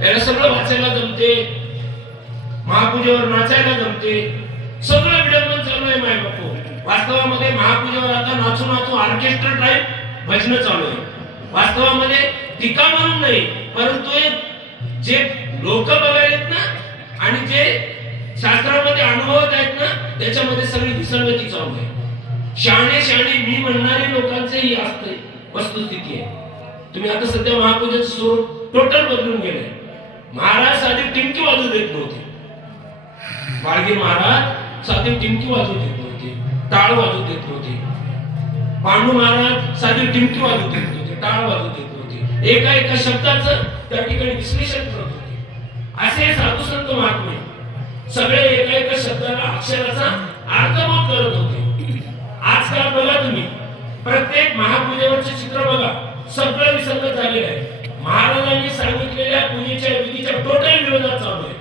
त्याला सगळं वाचायला जमते, महापूजेवर नाचायला जमते, सगळं विडंबन चालू आहे माय बापू. वास्तवामध्ये महापूजेवर आता नाचू नाचू ऑर्केस्ट्रा टाईप भजन चालू आहे. वास्तवामध्ये टीका म्हणून नाही, परंतु जे लोक बघायलेत ना आणि जे शास्त्रामध्ये अनुभवत आहेत ना, त्याच्यामध्ये सगळी विसंगती चालू आहे. शाणे शाणे मी म्हणणारे लोकांचेही असते वस्तुस्थिती आहे. तुम्ही आता सध्या महापूजेचं स्वरूप टोटल बदलून गेले. महाराज साधी टिमकी वाजू देत नव्हते. वाळगी महाराज साधी टिमकी वाजू देत नव्हते, टाळ वाजू देत नव्हते. पांडू महाराज साधी टिमकी वाजू देत नव्हते, टाळ वाजू देत नव्हते. एका एका शब्दाचं त्या ठिकाणी विश्लेषण करत होते. असे साधू संत महात्मे सगळे एका एका शब्दाला अक्षराचा अर्थबोध करत होते. आजकाल बघा तुम्ही प्रत्येक महापूजेवरचे चित्र बघा, सगळं विसंगत झालेलं आहे. महाराजांनी सांगितलेल्या पूजेच्या विधीच्या टोटल विरोधात चालू आहे,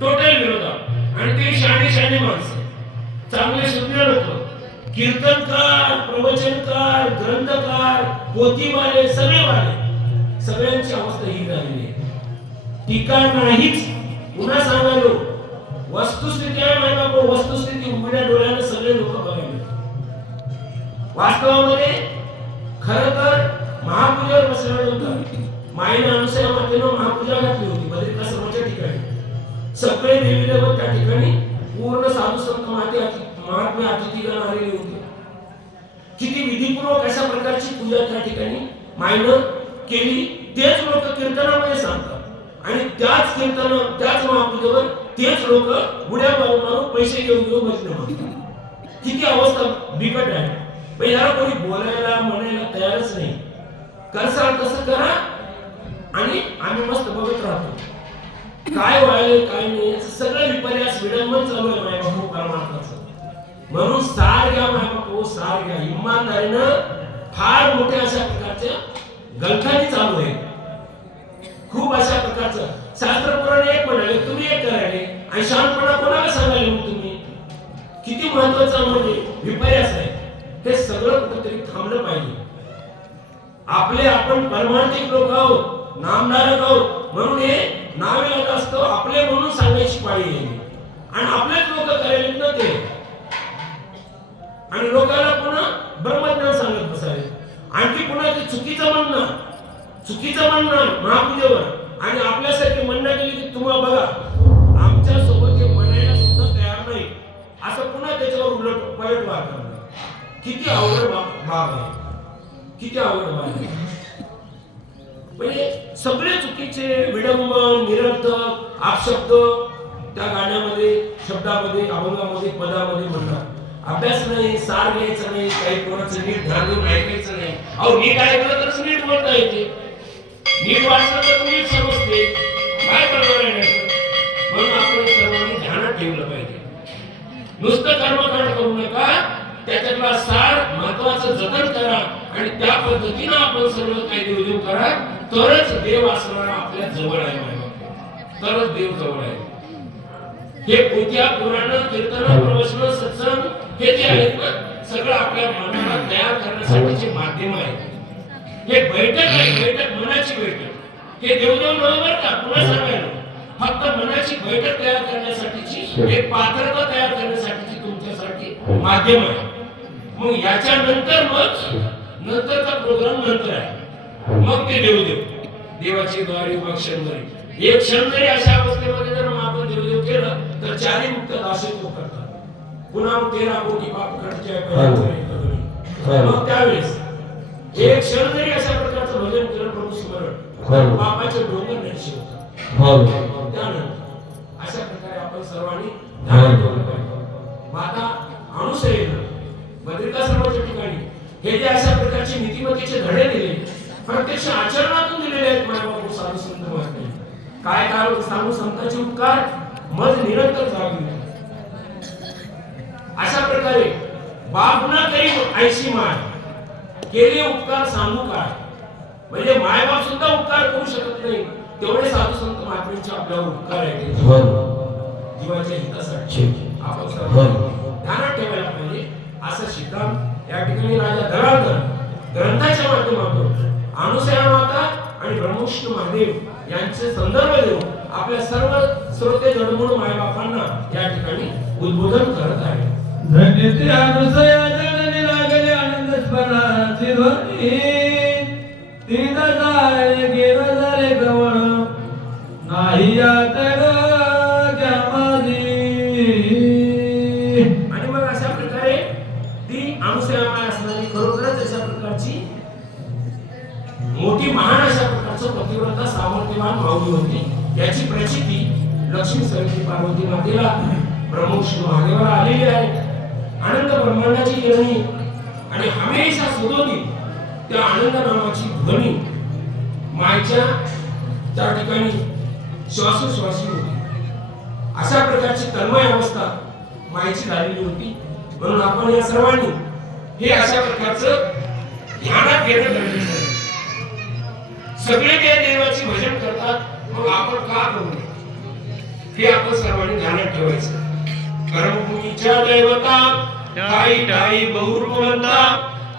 टोटल विरोधात. आणि ते शाणे शाणे माणसं, चांगले सुज्ञ लोक, कीर्तनकार, प्रवचनकार, ग्रंथकार, पोथीवाले, सगळ्यांची अवस्था ही झालेली आहे. टीका नाहीच. पुन्हा सांगालो, वस्तुस्थिती आहे माय बाबा, वस्तुस्थिती उघड्या डोळ्याने सगळे लोक बघायला. वास्तवामध्ये खरं तर महापूजेवर बसल्यानंतर माईने अनुसया मातेनं महापूजा घातली होती बद्रिकाश्रमाच्या ठिकाणी. सगळे देवी देवता त्या ठिकाणी पूर्ण साधू संत महात्मे अतिथीगण आलेले होते. किती विधीपूर्वक अशा प्रकारची पूजा त्या ठिकाणी माईनं केली. तेच लोक कीर्तनामध्ये सांगतात आणि त्याच कीर्तन त्याच महापूजेवर तेच लोक बुड्या मारून पैसे घेऊन भजन म्हणतात. किती अवस्था बिकट आहे. पण याला कोणी बोलायला म्हणायला तयारच नाही. करसाल तसं करा आणि आम्ही मस्त बघत राहतो. काय व्हायला काय नाही सगळं विपर्यास विडंबन चालू आहे माय बापू परमार्थाचं. म्हणून सार घ्या माय बापू, सार घ्या. इमानदारीनं फार मोठ्या अशा प्रकारच्या गलथानी चालू आहे. खूप अशा प्रकारचं शास्त्र पुराण एक म्हणाले, तुम्ही एक करायले आणि शहाणपणा कोणाला सांगायले मग तुम्ही. किती महत्वाचं म्हणजे विपर्यास आहे. हे सगळं कुठेतरी थांबलं पाहिजे. आपण परमार्थिक लोक आहोत, नामधारक आहोत, म्हणून हे नावेला असतो आपले म्हणून सांगायची पाळी येईल. आणि आपलेच लोक करायला ना ते, आणि लोकांना पुन्हा ब्रह्मज्ञान सांगत बसावे. आणखी पुन्हा ते चुकीचं म्हणणं महापूजेवर आणि आपल्यासारखे म्हणणं केली की तुम्हाला बघा आमच्या सोबत हे म्हणायला सुद्धा तयार नाही, असं पुन्हा त्याच्यावर उलट पलटवार करणं. किती अवघड बाब आहे, किती अवघड बाब आहे. म्हणजे सगळे चुकीचे विडंबन, निरर्थक अपशब्द त्या गाण्यामध्ये, शब्दामध्ये, अभंगामध्ये, पदामध्ये म्हणतात. अभ्यास नाही, सार घ्यायचं नाही, काही कोणाचं नीट ध्यान देऊन ऐकायचं नाही. अहो नीट ऐकलं तरच नीट बोलता येते, नीट वाचलं तर नीट समजते. काय करणार आहे? म्हणून आपण सर्वांनी ध्यानात ठेवलं पाहिजे. नुसतं कर्मकांड करू नका, त्याच्यातला सार महत्वाचं जतन करा आणि त्या पद्धतीनं आपण सर्व काही देवदेव करा, तरच देव असणारा आपल्या जवळ आहे. तरच देव जवळ आहे. हे पोथ्या, पुराण, कीर्तन, प्रवचन, सत्संग हे जे आहेत ना, सगळं आपल्या मनाला तयार करण्यासाठीचे माध्यम आहे. हे बैठक आहे, बैठक मनाची बैठक. हे देवदेव बरोबर का पुन्हा सांगायला फक्त मनाची बैठक तयार करण्यासाठीची, एक पात्रता तयार करण्यासाठीची तुमच्यासाठी माध्यम आहे. मग याच्या नंतरचा प्रोग्राम नंतर आहे. मग ते देवदेव, देवाचे द्वारे मग क्षणभरी. एक क्षण जरी अशा अवस्थेमध्ये जर आपण देवदेव केलं तर चारी मुक्त दासत्व करतात. पुन्हा 13 कोटी पाप कटचे मग त्यावेळेस एक क्षण जरी अशा प्रकारचं भजन केलं प्रभू स्मरण, पापाचे डोंगर नाहीसे होतात. त्यानंतर अशा प्रकारे आपण सर्वांनी ध्यान ठेवलं पाहिजे. माता अनुसयेनं बद्रिकाश्रमाच्या ठिकाणी हे जे अशा प्रकारचे नीतिमत्तेचे धडे दिले, प्रत्यक्ष आचरणातून दिलेले आहेत माय बापू साधू संत महात्मे. काय कारण सांगू, संतांचे उपकार मज निरंतर जागले. अशा प्रकारे बाप करी ऐशी माय केले उपकार सांगू काय. म्हणजे मायबाप सुद्धा उपकार करू शकत नाही, तेवढे साधू संत महात्म्यांचे आपल्यावर उपकार आहेत. जीवाच्या हितासाठी आपण सर्व ध्यानात ठेवायला पाहिजे. असं सिद्धांत या ठिकाणी राजा धराधर ग्रंथाच्या माध्यमातून अनुसया माता आणि ब्रह्मविष्णू महादेव यांचे संदर्भ देऊन आपल्या सर्व श्रोते जडमूळ मायबापांना या ठिकाणी उद्बोधन करत आहे. धन्य ते अनुसया जननी लागले आनंद स्मरणाची ध्वनी तीन जाय गेल झाले गवळ नाही यात माझी. आणि मग अशा प्रकारे ती अनुसया माय असणारी खरोखरच अशा प्रकारची मोठी महान अशा प्रकारचं पतिव्रता सामर्थ्यवान माऊली होती. याची प्रचिती लक्ष्मी सवित्री पार्वती मातेला प्रमुख श्री महादेवाला आलेली आहे. आनंद ब्रह्मांडाची जननी आणि हमेशा सदोदी त्या आनंद नामाची ध्वनी मायच्या त्या ठिकाणी श्वासोश्वासी होती. अशा प्रकारची तन्मय अवस्था मायची झालेली होती. म्हणून आपण या सर्वांनी हे अशा प्रकारचं ध्यानात घेणं गरजेचं आहे. सगळे त्या देवाची भजन करतात, मग आपण का करू नये हे आपण सर्वांनी ध्यानात ठेवायचं. कर्मभूमीच्या देवता ठाई ठाई बहुरूपवंता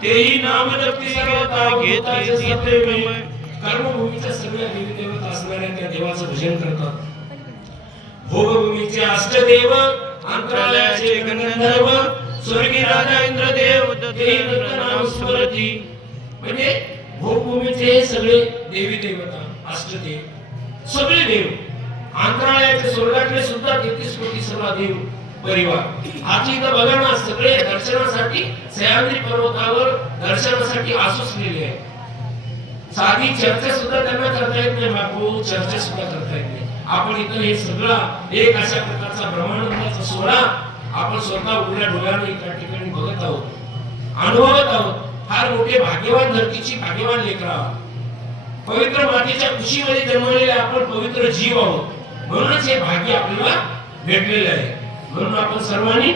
तेही नाम जपती सर्वता घेते सीते में. कर्मभूमीच्या सगळ्या देवी देवता असणाऱ्या त्या देवाचं भजन करतात. भोगभूमीचे अष्टदेव अंतरालयाचे गणधर्व स्वर्गी राजा इंद्रदेव तेही दत्त नाम स्मरती. म्हणजे भोगभूमीचे सगळे देवी देवता अष्टदेव सगळे देव, अंतराळयाचे स्वर्गातले सुद्धा 33 कोटी सर्व देव परिवार आज इथं बघा ना, सगळे दर्शनासाठी सह्याद्री पर्वतावर दर्शनासाठी आसुसलेले आहे. साधी चर्चा सुद्धा त्यांना करता येत नाही. बापू चर्चा सुद्धा करता येत नाही. आपण इथं हे सगळं एक अशा प्रकारचा ब्रह्मानंदाचा सोहळा आपण स्वतः उघड्या डोळ्याने एका ठिकाणी बघत आहोत, अनुभवत आहोत. फार मोठे भाग्यवान धरतीची भाग्यवान लेकरं आहोत. पवित्र मातेच्या कुशीमध्ये जन्मलेले आपण पवित्र जीव आहोत. म्हणूनच हे भाग्य आपल्याला भेटलेलं आहे. म्हणून आपण सर्वांनी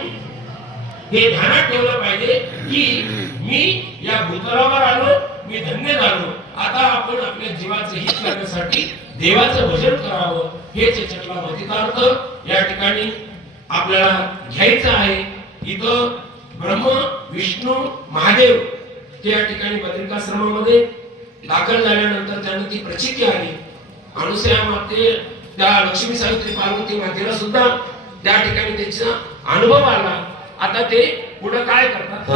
हे ध्यानात ठेवलं पाहिजे की मी या भूतलावर आलो, मी धन्य झालो. आता आपण आपल्या जीवाचं हित करण्यासाठी देवाचं भजन करावं. हेच याच्यातला मतितार्थ या ठिकाणी आपल्याला घ्यायचं आहे. इथं ब्रह्म विष्णू महादेव ते या ठिकाणी बद्रिकाश्रमामध्ये दाखल झाल्यानंतर त्यांना ती प्रचिती आली. अनुसया माते त्या लक्ष्मी सावित्री पार्वती मातेला सुद्धा त्या ठिकाणी त्याचा अनुभव आला. आता ते पुढे काय करतात.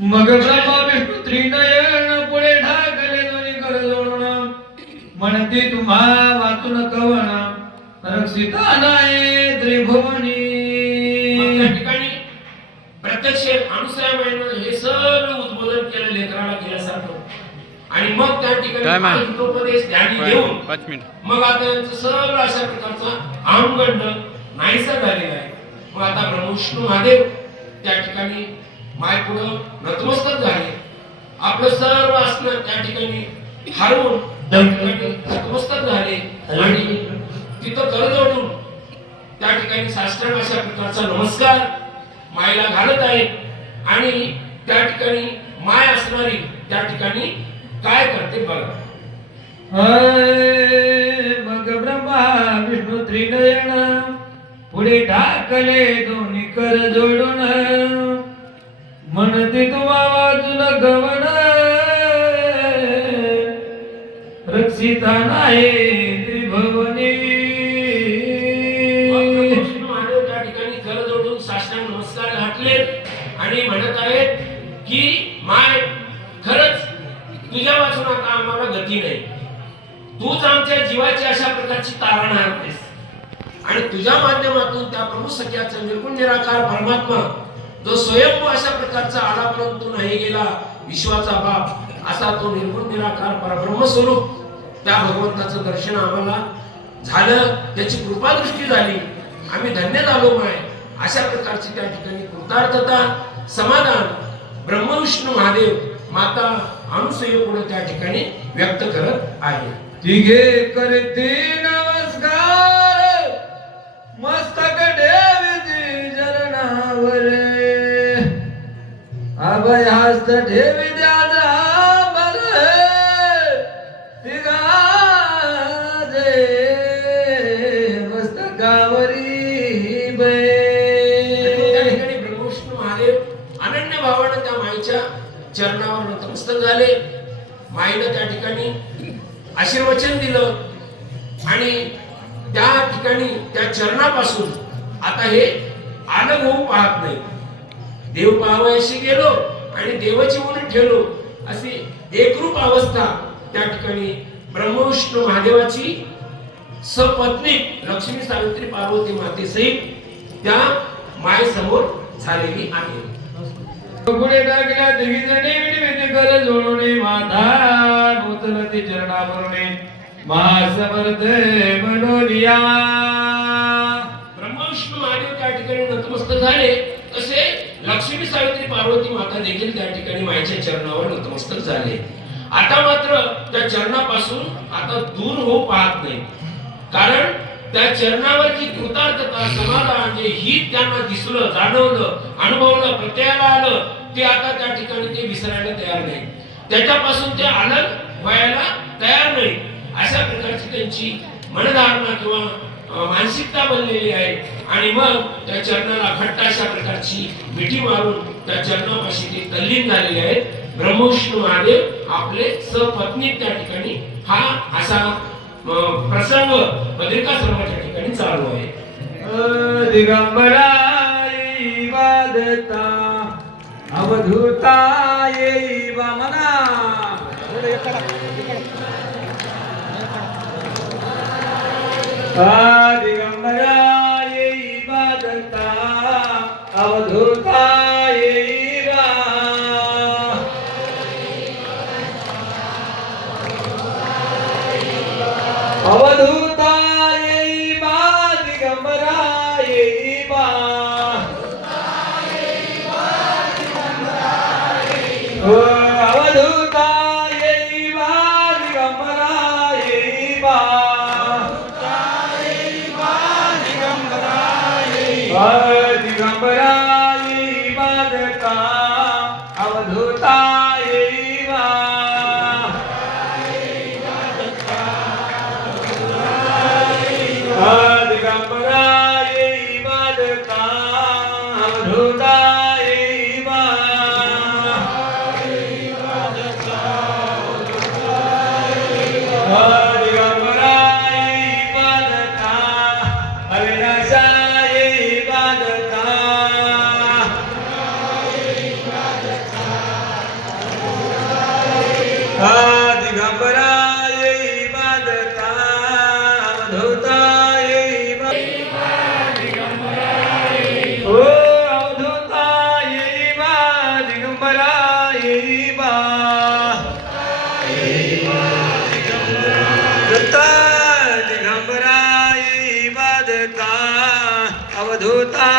मग ब्रह्मा विष्णू त्रिनयन पुढे ढाकले दोन्ही कर जोडून म्हणते तुम्हा वाचून कवण रक्षिता नाही त्रिभुवनी. त्या ठिकाणी प्रत्यक्ष अनुसया माईनं हे सगळं उद्बोधन केलं लेकराला केल्यासारखं. आणि मग त्या ठिकाणी हितोपदेश ध्यानी घेऊन मग आता यांचं सगळं अशा प्रकारचा आमगंड नाहीसा झालेला आहे. मग आता ब्रह्मविष्णू महादेव त्या ठिकाणी माय पुढं नतमस्तक झाले. आपलं सर्व असणं त्या ठिकाणी हरवून त्या ठिकाणी नतमस्तक झाले आणि तिथं कर जोडून त्या ठिकाणी साष्टांग अशा प्रकारचा नमस्कार मायला घालत आहे. आणि त्या ठिकाणी माय असणारी त्या ठिकाणी काय करते बघा. मग ब्रह्मा विष्णू त्रिनयन पुढे ढाकले दोन्ही कर जोडून म्हणते तुम्हा वाजून गवण रक्षिता नाही त्रिभुवनी. महादेव त्या ठिकाणी कर जोडून साष्टांग नमस्कार घातले आणि म्हणत आहेत की माय खरंच तुझ्या वाचून आता आम्हाला गती नाही. तूच आमच्या जीवाची अशा प्रकारची तारणहार आहेस आणि तुझ्या माध्यमातून त्या प्रभू सख्याचा निर्गुण निराकार परमात्मा जो स्वयंभू अशा प्रकारचा आला परंतु नाही गेला विश्वाचा बाप असा तो निर्गुण निराकार परब्रह्म स्वरूप त्या भगवंताचं दर्शन आम्हाला झालं. त्याची कृपा दृष्टी झाली. आम्ही धन्य झालो माय. अशा प्रकारची त्या ठिकाणी कृतार्थता समाधान ब्रह्मविष्णू महादेव माता अनुसयेपुढे त्या ठिकाणी व्यक्त करत आहे. तिघे करते नमस्कार मस्तक ठेवी चरणावर अभय हस्त ठेवी द्याजा बल तिघाजे मस्तकावरी बे. त्या ठिकाणी ब्रह्मविष्णू महादेव अनन्य भावाने त्या माईच्या चरणावर नतमस्तक झाले. माईनं त्या ठिकाणी वचन दिलं आणि त्या ठिकाणी त्या चरणापासून आता हे अलग होऊ पाहत नाही. देव पाहावयाशी गेलो आणि देवाची म्हणून ठेवलो अशी एकरूप अवस्था त्या ठिकाणी ब्रह्मविष्णू महादेवाची सपत्नीक लक्ष्मी सावित्री पार्वती मातेसहित त्या मायेसमोर झालेली आहे. पुढे टाकल्या देवी जणी विधी कर जोडणे माता नूतनती चरणावरणे महासमर्थ मनोरिया. ब्रह्मविष्णू महादेव त्या ठिकाणी नतमस्तक झाले तसे लक्ष्मी सावित्री पार्वती माता देखील त्या ठिकाणी मायेच्या चरणावर नतमस्तक झाले. आता मात्र त्या चरणापासून आता दूर होऊ पाहत नाही, कारण त्या चरणावरची कृतार्थता समाधान जे हित त्यांना दिसलं, जाणवलं, अनुभवलं, प्रत्ययाला आलं ते आता त्या ठिकाणी ते विसरायला तयार नाही, त्याच्यापासून ते अलग व्हायला तयार नाही. अशा प्रकारची त्यांची मनधारणा किंवा मानसिकता बनलेली आहे आणि मग त्या चरणाला घट्ट अशा प्रकारची मिठी मारून त्या चरणापाशी ते तल्लीन झालेले आहेत. ब्रह्मविष्णू महादेव आपले सपत्नी त्या ठिकाणी हा असा प्रसंग बद्रिकाश्रमाच्या ठिकाणी चालू आहे. दिगंबराई वादता अवधूताई वामना. दिगंबराई वादता अवधूताई वा. अवधूतायै वा दिगंबरायै वा. अवधूतायै वा दिगंबरायै वा. दिगंबरायै वादता अवधूतायै वा. दिगंबरायै वादता अवधूतायै वा. दिगंबरायै वादता अविनाशायै वादता. दिगंबरायै वादता अवधूतायै वा. ओ अवधूतायै वा दिगंबरायै वा. दत्ता दिगंबरायै वादता अवधूता